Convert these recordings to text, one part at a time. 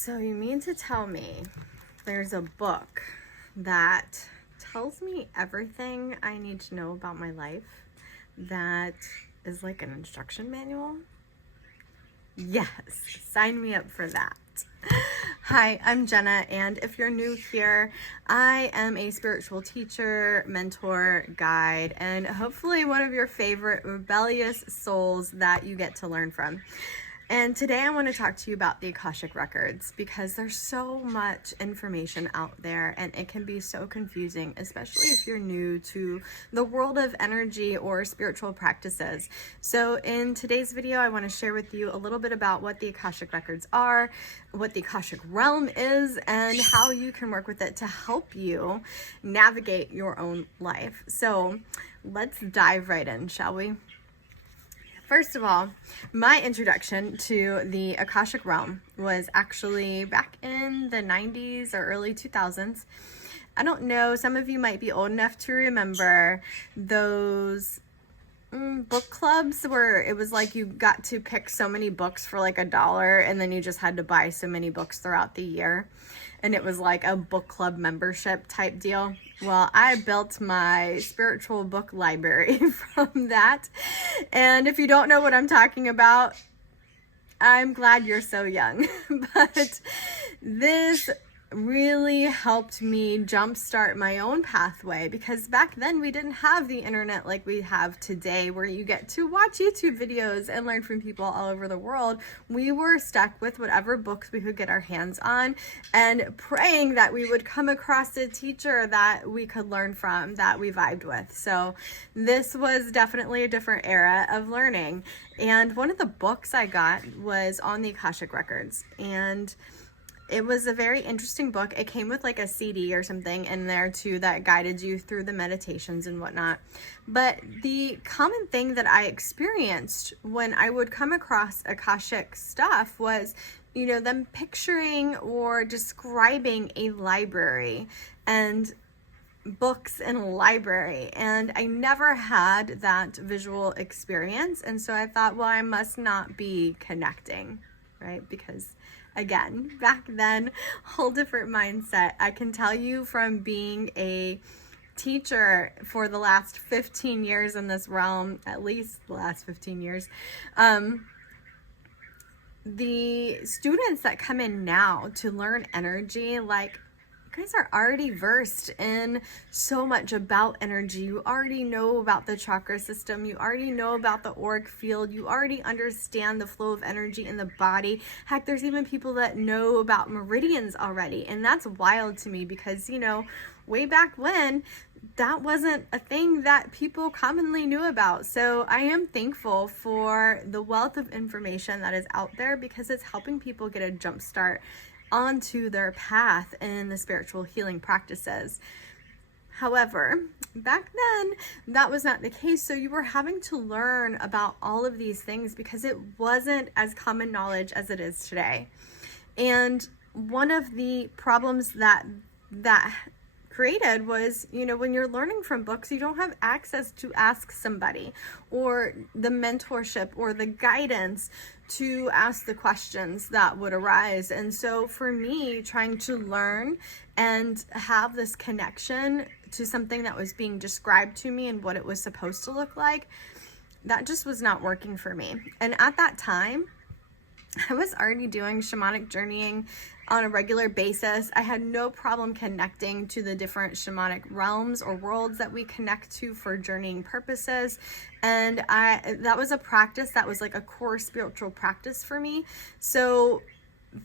So you mean to tell me there's a book that tells me everything I need to know about my life that is like an instruction manual? Yes, sign me up for that. Hi, I'm Jenna, and if you're new here, I am a spiritual teacher, mentor, guide, and hopefully one of your favorite rebellious souls that you get to learn from. And today I want to talk to you about the Akashic Records because there's so much information out there and it can be so confusing, especially if you're new to the world of energy or spiritual practices. So in today's video, I want to share with you a little bit about what the Akashic Records are, what the Akashic Realm is, and how you can work with it to help you navigate your own life. So let's dive right in, shall we? First of all, my introduction to the Akashic Realm was actually back in the 90s or early 2000s. I don't know, some of you might be old enough to remember those book clubs where it was like you got to pick so many books for like $1 and then you just had to buy so many books throughout the year. And it was like a book club membership type deal. Well, I built my spiritual book library from that. And if you don't know what I'm talking about, I'm glad you're so young. But this really helped me jumpstart my own pathway, because back then we didn't have the internet like we have today, where you get to watch YouTube videos and learn from people all over the world. We were stuck with whatever books we could get our hands on and praying that we would come across a teacher that we could learn from, that we vibed with. So this was definitely a different era of learning. And one of the books I got was on the Akashic Records, and it was a very interesting book. It came with like a CD or something in there too that guided you through the meditations and whatnot. But the common thing that I experienced when I would come across Akashic stuff was, them picturing or describing a library and books in a library. And I never had that visual experience. And so I thought, well, I must not be connecting, right? Because again, back then, whole different mindset. I can tell you from being a teacher for the last 15 years in this realm, at least the last 15 years, the students that come in now to learn energy, like, you guys are already versed in so much about energy. You already know about the chakra system. You already know about the auric field. You already understand the flow of energy in the body. Heck, there's even people that know about meridians already. And that's wild to me because, way back when, that wasn't a thing that people commonly knew about. So I am thankful for the wealth of information that is out there, because it's helping people get a jump start onto their path in the spiritual healing practices. However, back then, that was not the case. So you were having to learn about all of these things because it wasn't as common knowledge as it is today. And one of the problems that created was, when you're learning from books, you don't have access to ask somebody or the mentorship or the guidance to ask the questions that would arise. And so for me, trying to learn and have this connection to something that was being described to me and what it was supposed to look like, that just was not working for me. And at that time, I was already doing shamanic journeying on a regular basis. I had no problem connecting to the different shamanic realms or worlds that we connect to for journeying purposes. And that was a practice that was like a core spiritual practice for me. So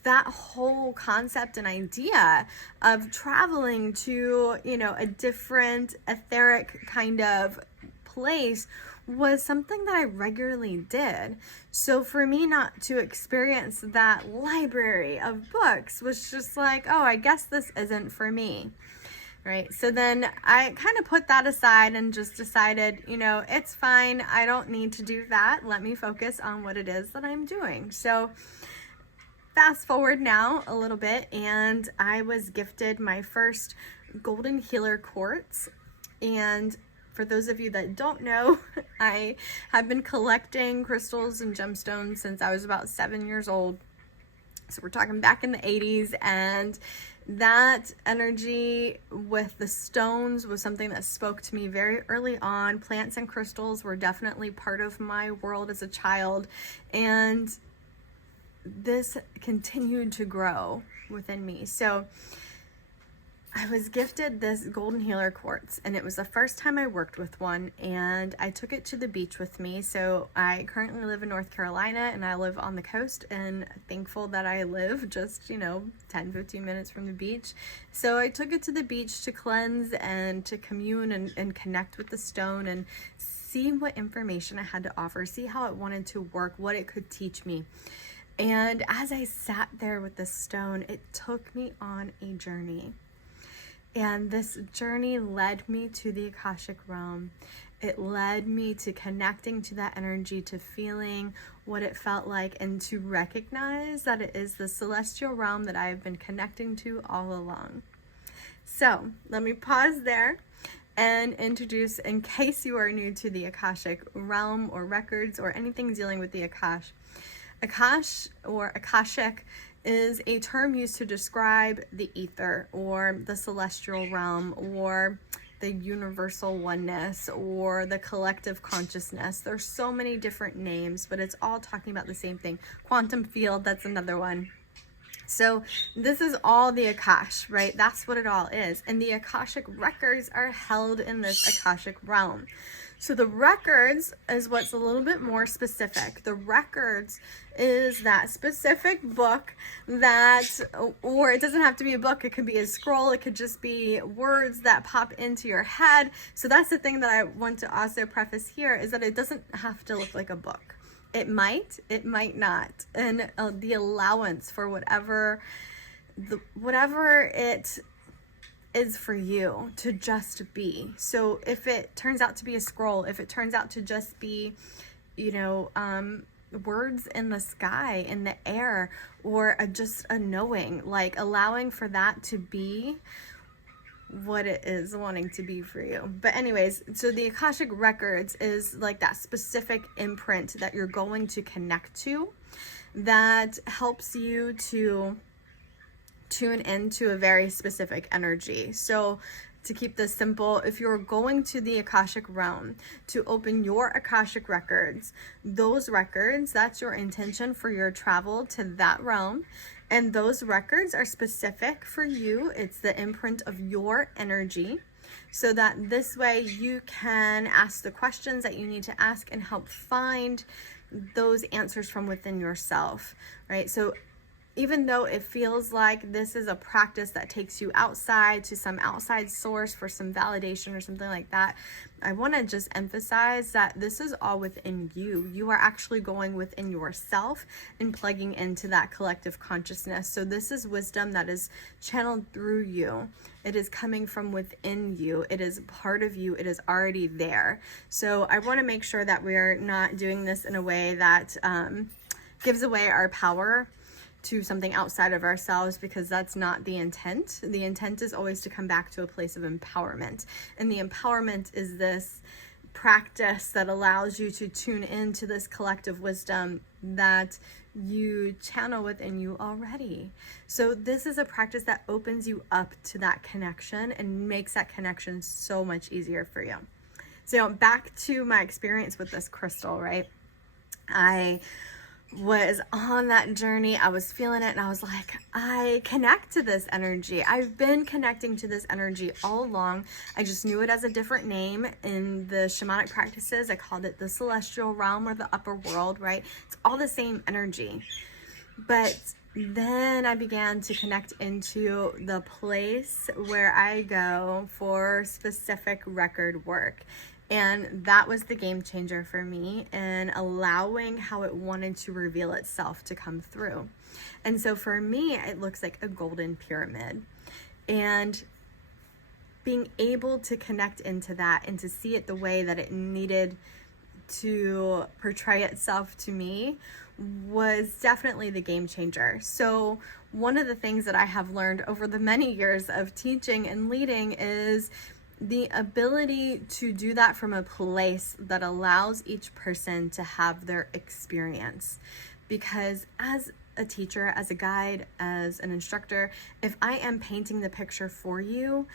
that whole concept and idea of traveling to, a different etheric kind of place was something that I regularly did. So for me not to experience that library of books was just like, oh, I guess this isn't for me, right? So then I kind of put that aside and just decided, it's fine. I don't need to do that. Let me focus on what it is that I'm doing. So fast forward now a little bit, and I was gifted my first golden healer quartz. And for those of you that don't know, I have been collecting crystals and gemstones since I was about 7 years old. So we're talking back in the 80s, and that energy with the stones was something that spoke to me very early on. Plants and crystals were definitely part of my world as a child, and this continued to grow within me. So I was gifted this golden healer quartz, and it was the first time I worked with one, and I took it to the beach with me. So I currently live in North Carolina, and I live on the coast, and thankful that I live just 10-15 minutes from the beach. So I took it to the beach to cleanse and to commune and connect with the stone and see what information I had to offer, see how it wanted to work, what it could teach me. And as I sat there with the stone, it took me on a journey. And this journey led me to the Akashic Realm. It led me to connecting to that energy, to feeling what it felt like, and to recognize that it is the celestial realm that I've been connecting to all along. So let me pause there and introduce, in case you are new to the Akashic Realm or records or anything dealing with the Akash. Akash or Akashic is a term used to describe the ether or the celestial realm or the universal oneness or the collective consciousness. There's so many different names, but it's all talking about the same thing. Quantum field, that's another one. So this is all the Akash, right? That's what it all is. And the Akashic records are held in this Akashic realm. So the records is what's a little bit more specific. The records is that specific book that, or it doesn't have to be a book, it could be a scroll, it could just be words that pop into your head. So that's the thing that I want to also preface here, is that it doesn't have to look like a book. It might not. And the allowance for whatever it is for you to just be. So if it turns out to be a scroll, if it turns out to just be, words in the sky, in the air, or just a knowing, like allowing for that to be what it is wanting to be for you. But anyways, so the Akashic Records is like that specific imprint that you're going to connect to that helps you to tune into a very specific energy. So to keep this simple, if you're going to the Akashic Realm to open your Akashic records, those records, that's your intention for your travel to that realm. And those records are specific for you. It's the imprint of your energy, so that this way you can ask the questions that you need to ask and help find those answers from within yourself, right? So even though it feels like this is a practice that takes you outside to some outside source for some validation or something like that, I want to just emphasize that this is all within you. You are actually going within yourself and plugging into that collective consciousness. So this is wisdom that is channeled through you. It is coming from within you. It is part of you. It is already there. So I want to make sure that we're not doing this in a way that gives away our power to something outside of ourselves, because that's not the intent. The intent is always to come back to a place of empowerment. And the empowerment is this practice that allows you to tune into this collective wisdom that you channel within you already. So this is a practice that opens you up to that connection and makes that connection so much easier for you. So back to my experience with this crystal, right? I was on that journey. I was feeling it, and I was like, I connect to this energy. I've been connecting to this energy all along. I just knew it as a different name. In the shamanic practices, I called it the celestial realm or the upper world, right? It's all the same energy. But then I began to connect into the place where I go for specific record work. And that was the game changer for me, and allowing how it wanted to reveal itself to come through. And so for me, it looks like a golden pyramid. And being able to connect into that and to see it the way that it needed to portray itself to me was definitely the game changer. So one of the things that I have learned over the many years of teaching and leading is the ability to do that from a place that allows each person to have their experience. Because as a teacher, as a guide, as an instructor, if I am painting the picture for you,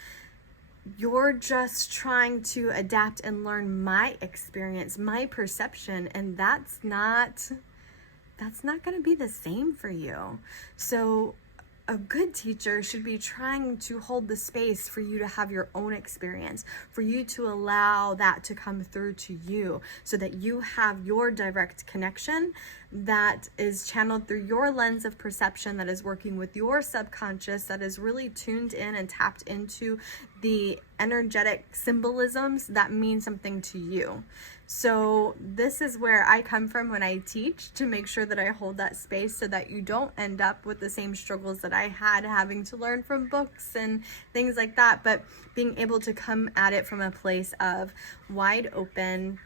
you're just trying to adapt and learn my experience, my perception, and that's not going to be the same for you. So a good teacher should be trying to hold the space for you to have your own experience, for you to allow that to come through to you so that you have your direct connection that is channeled through your lens of perception, that is working with your subconscious, that is really tuned in and tapped into the energetic symbolisms that mean something to you. So this is where I come from when I teach, to make sure that I hold that space so that you don't end up with the same struggles that I had, having to learn from books and things like that, but being able to come at it from a place of wide open,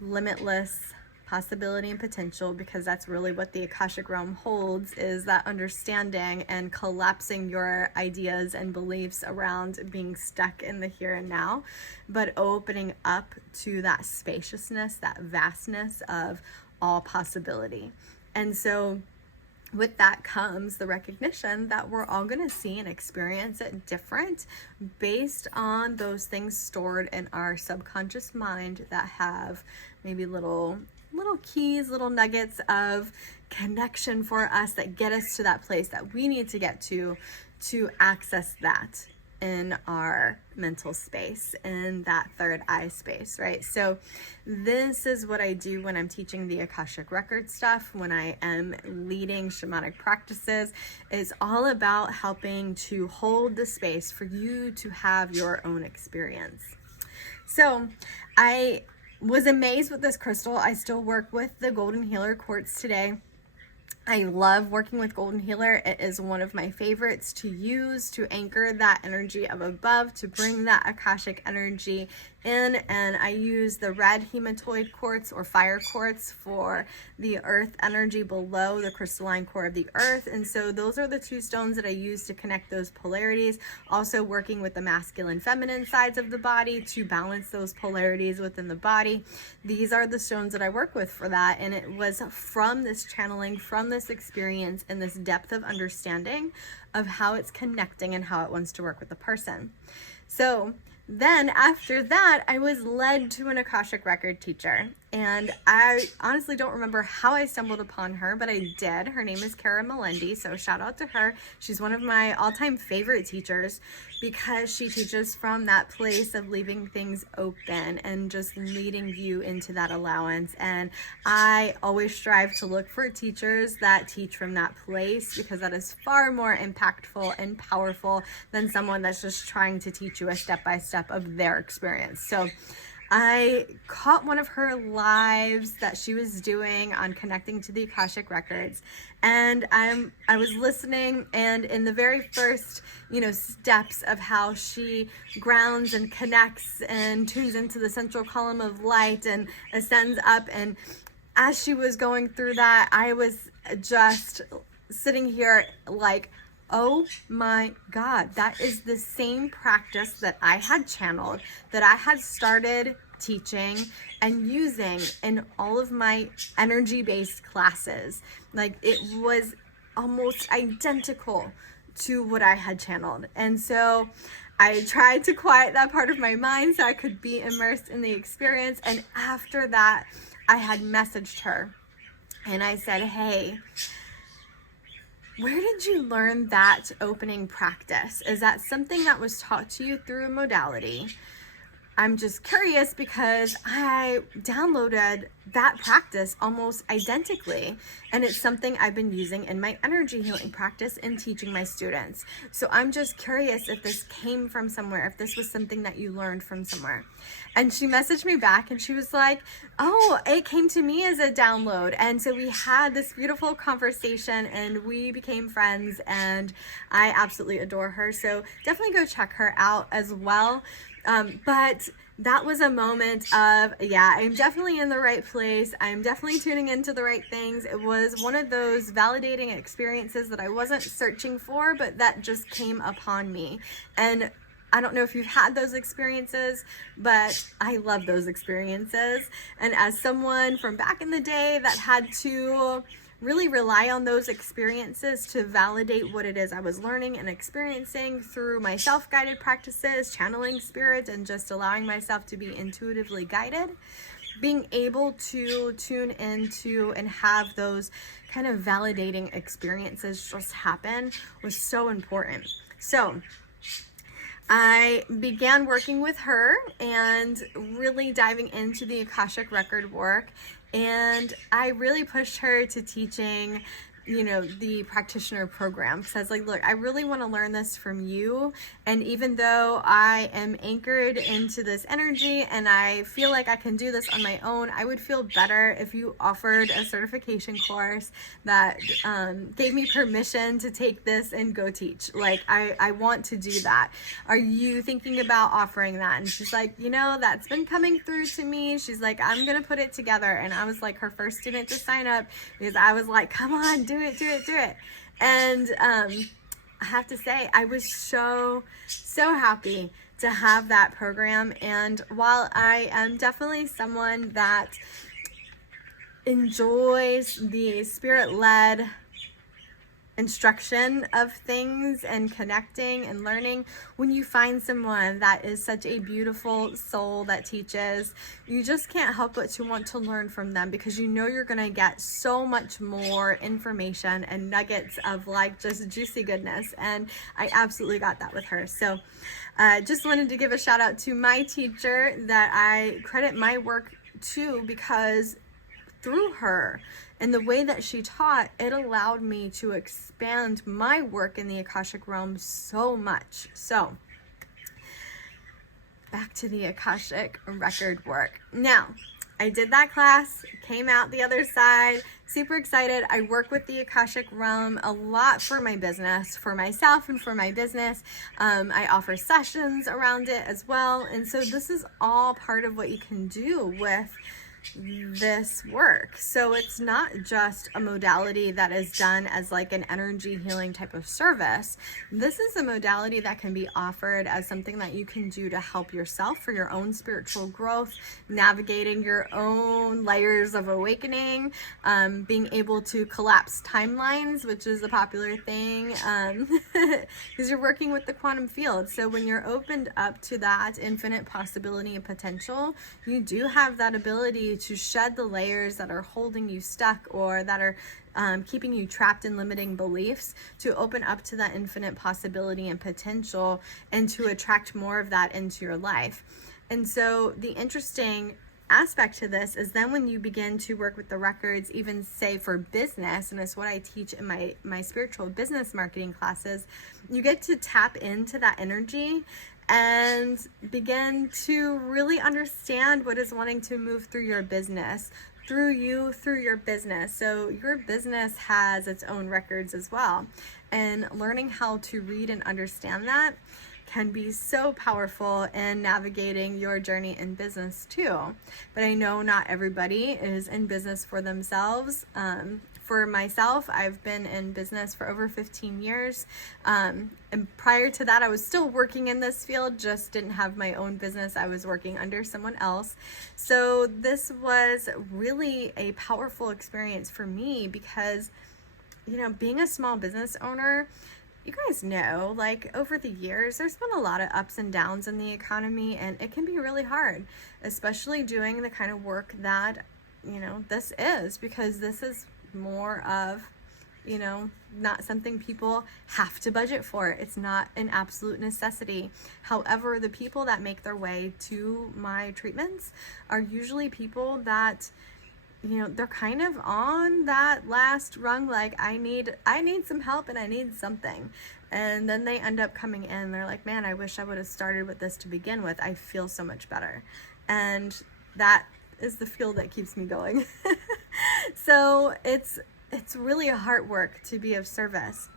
limitless possibility and potential, because that's really what the Akashic Realm holds, is that understanding and collapsing your ideas and beliefs around being stuck in the here and now, but opening up to that spaciousness, that vastness of all possibility. And so with that comes the recognition that we're all going to see and experience it different based on those things stored in our subconscious mind that have maybe little keys, little nuggets of connection for us that get us to that place that we need to get to access that in our mental space, in that third eye space, right? So this is what I do when I'm teaching the Akashic Record stuff, when I am leading shamanic practices. It's all about helping to hold the space for you to have your own experience. So I was amazed with this crystal. I still work with the Golden Healer quartz today. I love working with Golden Healer. It is one of my favorites to use to anchor that energy of above, to bring that Akashic energy in. And I use the red hematoid quartz or fire quartz for the earth energy below the crystalline core of the earth. And so those are the two stones that I use to connect those polarities. Also working with the masculine, feminine sides of the body to balance those polarities within the body. These are the stones that I work with for that. And it was from this channeling, from this experience and this depth of understanding of how it's connecting and how it wants to work with the person. So then after that, I was led to an Akashic Record teacher, and I honestly don't remember how I stumbled upon her, but I did. Her name is Kara Melendi, so shout out to her. She's one of my all-time favorite teachers because she teaches from that place of leaving things open and just leading you into that allowance. And I always strive to look for teachers that teach from that place, because that is far more impactful and powerful than someone that's just trying to teach you a step-by-step of their experience. So I caught one of her lives that she was doing on connecting to the Akashic Records, and I was listening, and in the very first, steps of how she grounds and connects and tunes into the central column of light and ascends up, and as she was going through that, I was just sitting here like, oh my God, that is the same practice that I had channeled, that I had started teaching and using in all of my energy-based classes. Like, it was almost identical to what I had channeled. And so I tried to quiet that part of my mind so I could be immersed in the experience. And after that, I had messaged her and I said, hey, where did you learn that opening practice? Is that something that was taught to you through a modality? I'm just curious because I downloaded that practice almost identically, and it's something I've been using in my energy healing practice and teaching my students. So I'm just curious if this came from somewhere, if this was something that you learned from somewhere. And she messaged me back and she was like, oh, it came to me as a download. And so we had this beautiful conversation and we became friends, and I absolutely adore her. So definitely go check her out as well. But that was a moment of, yeah, I'm definitely in the right place. I'm definitely tuning into the right things. It was one of those validating experiences that I wasn't searching for, but that just came upon me. And I don't know if you've had those experiences, but I love those experiences. And as someone from back in the day that had to really rely on those experiences to validate what it is I was learning and experiencing through my self-guided practices, channeling spirits, and just allowing myself to be intuitively guided. Being able to tune into and have those kind of validating experiences just happen was so important. So I began working with her and really diving into the Akashic Record work. And I really pushed her to teaching, the practitioner program. So I was like, look, I really want to learn this from you. And even though I am anchored into this energy and I feel like I can do this on my own, I would feel better if you offered a certification course that gave me permission to take this and go teach. Like, I want to do that. Are you thinking about offering that? And she's like, that's been coming through to me. She's like, I'm going to put it together. And I was like her first student to sign up because I was like, come on, do it. And I have to say, I was so happy to have that program. And while I am definitely someone that enjoys the spirit-led instruction of things and connecting and learning, when you find someone that is such a beautiful soul that teaches, you just can't help but to want to learn from them, because you're going to get so much more information and nuggets of like just juicy goodness. And I absolutely got that with her. So just wanted to give a shout out to my teacher that I credit my work to, because through her and the way that she taught, it allowed me to expand my work in the Akashic Realm so much. So back to the Akashic Record work. Now, I did that class, came out the other side, super excited. I work with the Akashic Realm a lot for my business, for myself and for my business. I offer sessions around it as well. And so this is all part of what you can do with this work. So it's not just a modality that is done as like an energy healing type of service. This is a modality that can be offered as something that you can do to help yourself for your own spiritual growth, navigating your own layers of awakening, being able to collapse timelines, which is a popular thing, because you're working with the quantum field. So when you're opened up to that infinite possibility and potential, you do have that ability to shed the layers that are holding you stuck or that are keeping you trapped in limiting beliefs, to open up to that infinite possibility and potential, and to attract more of that into your life. And so the interesting aspect to this is then when you begin to work with the records, even say for business, and it's what I teach in my spiritual business marketing classes, you get to tap into that energy and begin to really understand what is wanting to move through your business, through your business. So your business has its own records as well. And learning how to read and understand that can be so powerful in navigating your journey in business too. But I know not everybody is in business for themselves. For myself, I've been in business for over 15 years. And prior to that, I was still working in this field, just didn't have my own business. I was working under someone else. So this was really a powerful experience for me because, being a small business owner, you guys know, like over the years, there's been a lot of ups and downs in the economy, and it can be really hard, especially doing the kind of work that, this is, because this is more of, not something people have to budget for. It's not an absolute necessity. However, the people that make their way to my treatments are usually people that, they're kind of on that last rung, like I need some help and I need something. And then they end up coming in, they're like, man, I wish I would have started with this to begin with. I feel so much better. And that is the fuel that keeps me going. So it's really a heart work to be of service.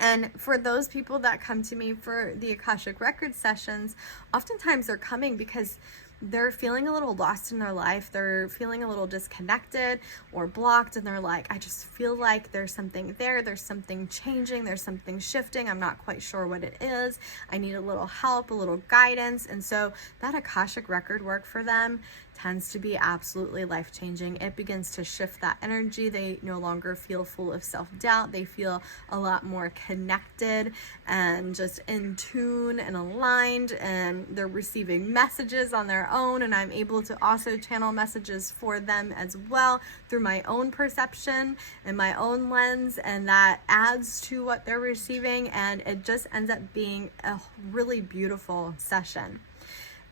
And for those people that come to me for the Akashic Record sessions, oftentimes they're coming because they're feeling a little lost in their life. They're feeling a little disconnected or blocked, and they're like, I just feel like there's something there. There's something changing. There's something shifting. I'm not quite sure what it is. I need a little help, a little guidance. And so that Akashic Record work for them tends to be absolutely life-changing. It begins to shift that energy. They no longer feel full of self-doubt. They feel a lot more connected and just in tune and aligned, and they're receiving messages on their own, and I'm able to also channel messages for them as well through my own perception and my own lens, and that adds to what they're receiving, and it just ends up being a really beautiful session.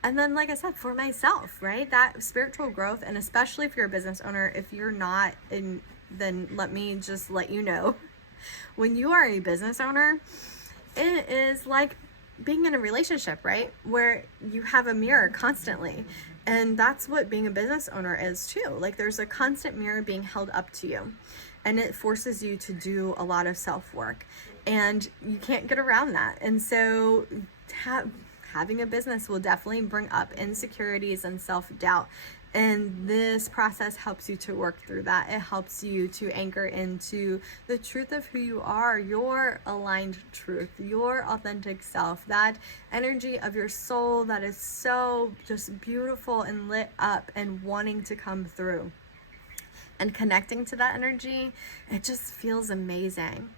And then, like I said, for myself, right, that spiritual growth, and especially if you're a business owner, if you're not, then let me just let you know, when you are a business owner, it is like being in a relationship, right, where you have a mirror constantly. And that's what being a business owner is too. Like, there's a constant mirror being held up to you, and it forces you to do a lot of self-work, and you can't get around that. And so having a business will definitely bring up insecurities and self-doubt. And this process helps you to work through that. It helps you to anchor into the truth of who you are, your aligned truth, your authentic self, that energy of your soul that is so just beautiful and lit up and wanting to come through. And connecting to that energy, it just feels amazing.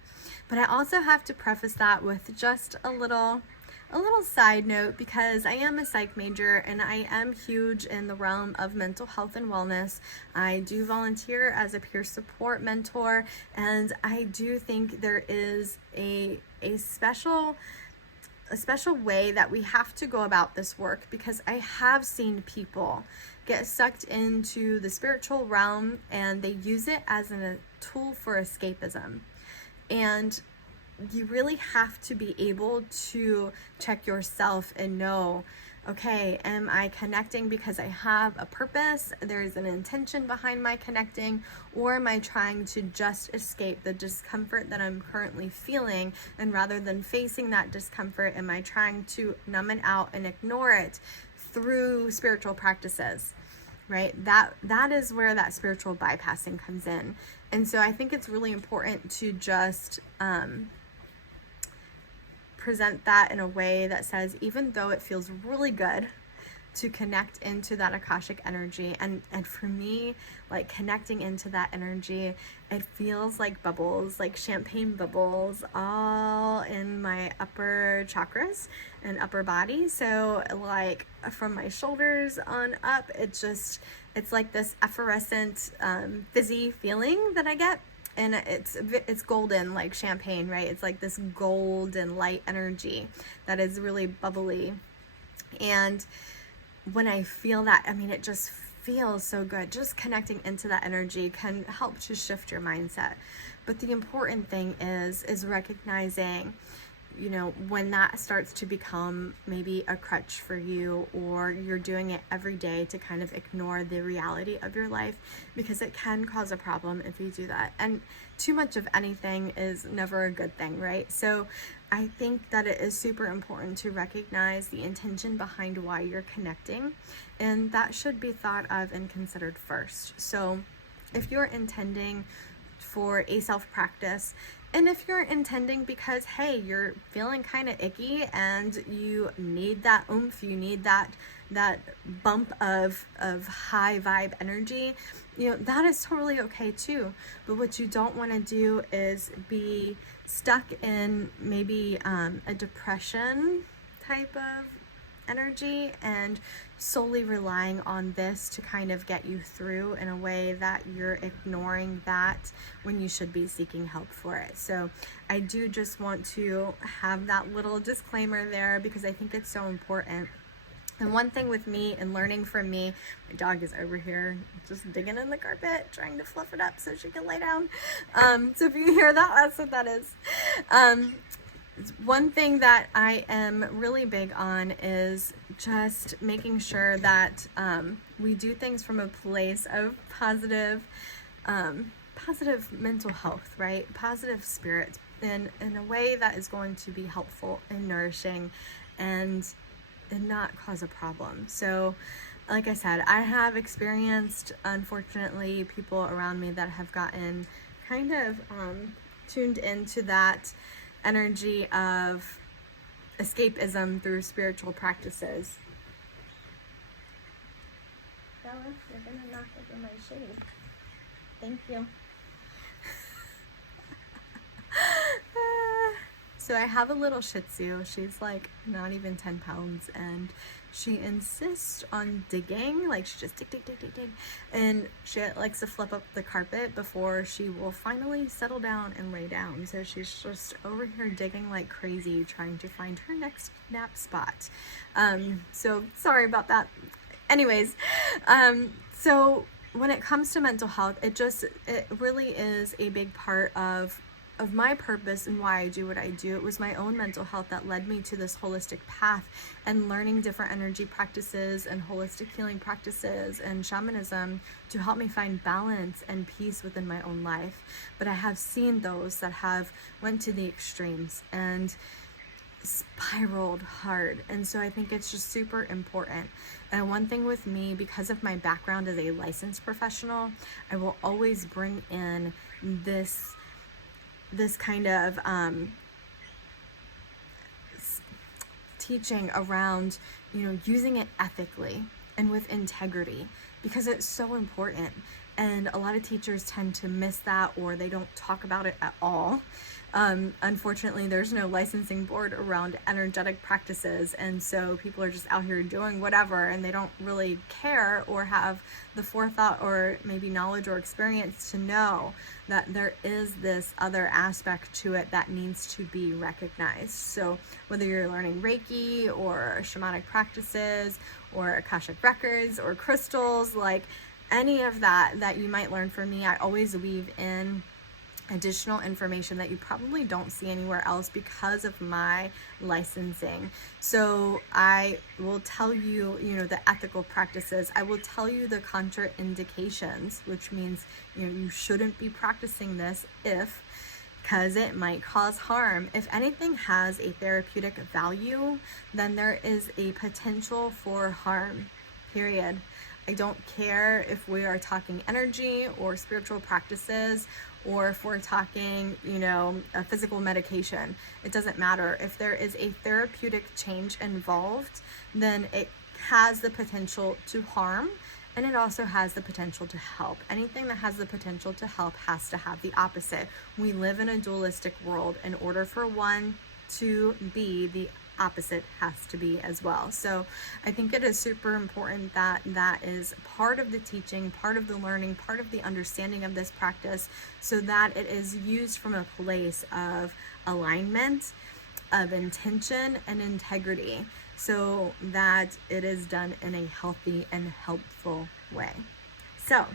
But I also have to preface that with just a little side note, because I am a psych major and I am huge in the realm of mental health and wellness. I do volunteer as a peer support mentor, and I do think there is a special way that we have to go about this work, because I have seen people get sucked into the spiritual realm and they use it as a tool for escapism. And you really have to be able to check yourself and know, okay, am I connecting because I have a purpose? There's an intention behind my connecting, or am I trying to just escape the discomfort that I'm currently feeling? And rather than facing that discomfort, am I trying to numb it out and ignore it through spiritual practices? Right? That is where that spiritual bypassing comes in. And so I think it's really important to just present that in a way that says, even though it feels really good to connect into that Akashic energy, and for me, like, connecting into that energy, it feels like bubbles, like champagne bubbles, all in my upper chakras and upper body. So like from my shoulders on up, it's like this effervescent fizzy feeling that I get. And it's golden, like champagne, right? It's like this golden light energy that is really bubbly. And when I feel that, I mean, it just feels so good. Just connecting into that energy can help to shift your mindset. But the important thing is recognizing, you know, when that starts to become maybe a crutch for you, or you're doing it every day to kind of ignore the reality of your life, because it can cause a problem if you do that. And too much of anything is never a good thing, right? So I think that it is super important to recognize the intention behind why you're connecting, and that should be thought of and considered first. So if you're intending for a self-practice, and if you're intending because, hey, you're feeling kind of icky and you need that oomph, you need that bump of high vibe energy, you know, that is totally okay too. But what you don't want to do is be stuck in maybe a depression type of energy and solely relying on this to kind of get you through in a way that you're ignoring that when you should be seeking help for it. So I do just want to have that little disclaimer there, because I think it's so important. And one thing with me and learning from me, my dog is over here just digging in the carpet, trying to fluff it up so she can lay down. So if you hear that, that's what that is. One thing that I am really big on is just making sure that we do things from a place of positive mental health, right? Positive spirit, in a way that is going to be helpful and nourishing and not cause a problem. So like I said, I have experienced, unfortunately, people around me that have gotten kind of tuned into that energy of escapism through spiritual practices. That Bella. You're gonna knock over my shade. Thank you. So I have a little Shih Tzu. She's like not even 10 pounds, and she insists on digging. Like she just dig. And she likes to flip up the carpet before she will finally settle down and lay down. So she's just over here digging like crazy, trying to find her next nap spot. So sorry about that. Anyways, so when it comes to mental health, it really is a big part of my purpose and why I do what I do. It was my own mental health that led me to this holistic path and learning different energy practices and holistic healing practices and shamanism to help me find balance and peace within my own life. But I have seen those that have went to the extremes and spiraled hard, and so I think it's just super important. And one thing with me, because of my background as a licensed professional, I will always bring in this kind of teaching around, using it ethically and with integrity, because it's so important. And a lot of teachers tend to miss that, or they don't talk about it at all. Unfortunately, there's no licensing board around energetic practices, and so people are just out here doing whatever, and they don't really care or have the forethought or maybe knowledge or experience to know that there is this other aspect to it that needs to be recognized. So whether you're learning Reiki or shamanic practices or Akashic Records or crystals, like any of that you might learn from me, I always weave in additional information that you probably don't see anywhere else because of my licensing. So I will tell you, the ethical practices. I will tell you the contraindications, which means, you shouldn't be practicing this because it might cause harm. If anything has a therapeutic value, then there is a potential for harm, period. I don't care if we are talking energy or spiritual practices, or if we're talking, a physical medication. It doesn't matter. If there is a therapeutic change involved, then it has the potential to harm, and it also has the potential to help. Anything that has the potential to help has to have the opposite. We live in a dualistic world. In order for one to be, the opposite has to be as well. So I think it is super important that that is part of the teaching, part of the learning, part of the understanding of this practice, so that it is used from a place of alignment, of intention and integrity, so that it is done in a healthy and helpful way. So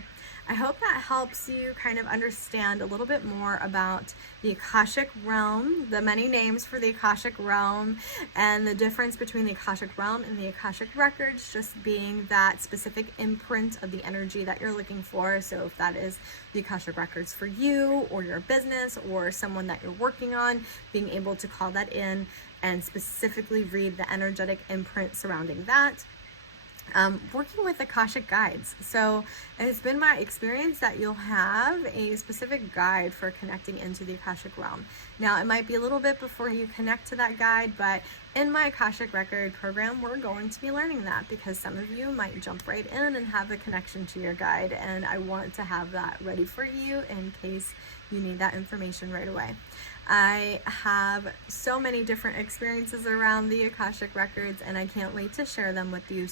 I hope that helps you kind of understand a little bit more about the Akashic Realm, the many names for the Akashic Realm, and the difference between the Akashic Realm and the Akashic Records just being that specific imprint of the energy that you're looking for. So if that is the Akashic Records for you or your business or someone that you're working on, being able to call that in and specifically read the energetic imprint surrounding that. Working with Akashic guides. So it's been my experience that you'll have a specific guide for connecting into the Akashic Realm. Now, it might be a little bit before you connect to that guide, but in my Akashic Record program, we're going to be learning that, because some of you might jump right in and have a connection to your guide, and I want to have that ready for you in case you need that information right away. I have so many different experiences around the Akashic Records, and I can't wait to share them with you.